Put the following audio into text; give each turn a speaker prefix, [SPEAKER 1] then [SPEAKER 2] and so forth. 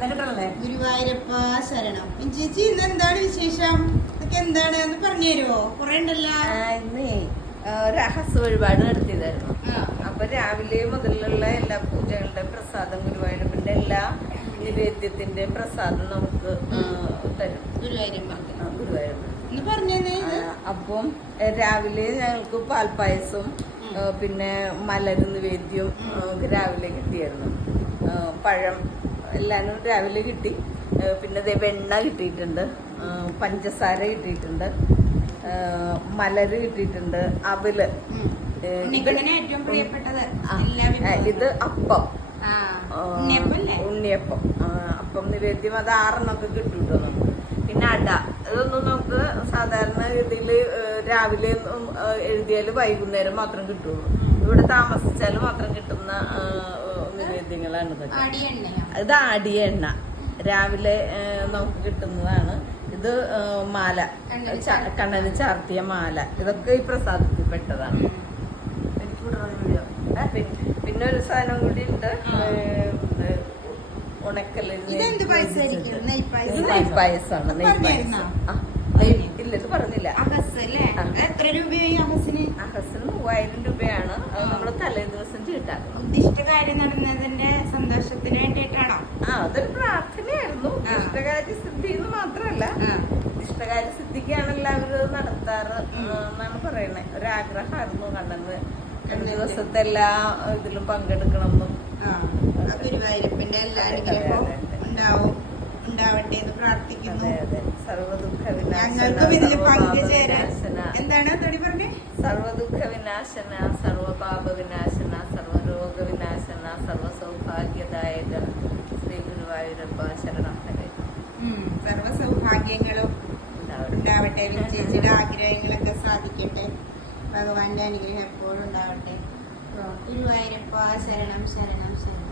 [SPEAKER 1] ഗുരുവായൂരപ്പ ശരണം. ചേച്ചി ഇന്ന് എന്താണ് വിശേഷം? ഇതൊക്കെ എന്താണ്? എന്ന് പറഞ്ഞു തരുമോ കുറെ ഉണ്ടല്ലോ.
[SPEAKER 2] ഇന്നേ രഹസ്യ വഴിപാട് നടത്തിയതായിരുന്നു. അപ്പൊ രാവിലെ മുതലുള്ള എല്ലാ പൂജകളുടെ പ്രസാദം ഗുരുവായൂരപ്പന്റെ എല്ലാ നിവേദ്യത്തിന്റെ പ്രസാദം നമുക്ക് തരും.
[SPEAKER 1] ഗുരുവായൂരപ്പ.
[SPEAKER 2] ആ, അപ്പം രാവിലെ ഞങ്ങൾക്ക് പാൽപ്പായസം പിന്നെ മലരുന്ന് വേദ്യം രാവിലെ കിട്ടിയായിരുന്നു. പഴം എല്ലാവരും രാവിലെ കിട്ടി. പിന്നെ ദേ വെണ്ണ കിട്ടിയിട്ടുണ്ട്. പഞ്ചസാര കിട്ടിയിട്ടുണ്ട്. മലര് കിട്ടിയിട്ടുണ്ട്. അവൽ. ഇത്. ഇത് അപ്പം. ഉണ്ണിയപ്പം. അപ്പം നിവേദ്യം അത് ആറെണ്ണമൊക്കെ കിട്ടിയിട്ടുണ്ട് നമുക്ക്. പിന്നെ അട. ഇതൊന്നും നമുക്ക് സാധാരണ ഇതിൽ രാവിലെ എഴുതിയാൽ വൈകുന്നേരം മാത്രം കിട്ടുള്ളൂ ഇവിടെ താമസിച്ചാൽ മാത്രം കിട്ടുന്ന നിവേദ്യങ്ങളാണ് ഇതൊക്കെ ഇത് ആടിയ എണ്ണ രാവിലെ നമുക്ക് കിട്ടുന്നതാണ്. ഇത് മാല.
[SPEAKER 1] കണ്ണിന് ചാർത്തിയ
[SPEAKER 2] മാല. ഇതൊക്കെ ഈ പ്രസാദത്തിൽ പെട്ടതാണ്. പിന്നെ- ഒരു സാധനം കൂടി ഉണ്ട്.
[SPEAKER 1] ഉണക്കൽ
[SPEAKER 2] നെയ്പായസാണ്
[SPEAKER 1] പറഞ്ഞായിരുന്നോ?
[SPEAKER 2] ഇല്ല ഇത് പറഞ്ഞില്ല.
[SPEAKER 1] എത്ര രൂപയായി അഹസിന്
[SPEAKER 2] അഹസിന് മൂവായിരം രൂപയാണ്. അത് നമ്മൾ തലേ ദിവസം ചീട്ടാക്കണം
[SPEAKER 1] ഉദ്ദിഷ്ട കാര്യം നടന്നതിന്റെ സന്തോഷത്തിന് വേണ്ടിയിട്ടാണോ?
[SPEAKER 2] ആ അതൊരു പ്രാർത്ഥനയായിരുന്നു.
[SPEAKER 1] ആ.
[SPEAKER 2] ഇഷ്ടകാര്യ സിദ്ധി എന്ന് മാത്രമല്ല.
[SPEAKER 1] ആ.
[SPEAKER 2] ഇഷ്ടകാര്യ സിദ്ധിക്കാണ് എല്ലാവരും നടത്താറ് എന്നാണ് പറയണേ. ഒരാഗ്രഹമായിരുന്നു കണ്ണന് ഒരു
[SPEAKER 1] കണ്ണന്റെ.
[SPEAKER 2] ദിവസത്തെ എല്ലാ ഇതിലും പങ്കെടുക്കണം എന്നും
[SPEAKER 1] ആ, ആ ഗുരുവായൂരപ്പന്റെ എല്ലാ അനുഗ്രഹവും
[SPEAKER 2] അതെ, അതെ.
[SPEAKER 1] ഉണ്ടാവും ഉണ്ടാവട്ടെ എന്ന് പ്രാർത്ഥിക്കുന്നു. ഞങ്ങൾക്കും ഇതിൽ പങ്കുചേരാൻ. എന്താണ് തൊടി പറഞ്ഞേ?
[SPEAKER 2] സർവദുഃഖ വിനാശന സർവപാപ വിനാശന സർവരോഗ വിനാശന സർവസൗഭാഗ്യദായക ശ്രീ ഗുരുവായൂരപ്പ ശരണം
[SPEAKER 1] സർവ സൗഭാഗ്യങ്ങളും ഉണ്ടാവട്ടെ. ചേച്ചിയുടെ ആഗ്രഹങ്ങളൊക്കെ സാധിക്കട്ടെ. ഭഗവാന്റെ അനുഗ്രഹം എപ്പോഴും ഉണ്ടാവട്ടെ. ഗുരുവായൂരപ്പ ശരണം ശരണം ശരണം.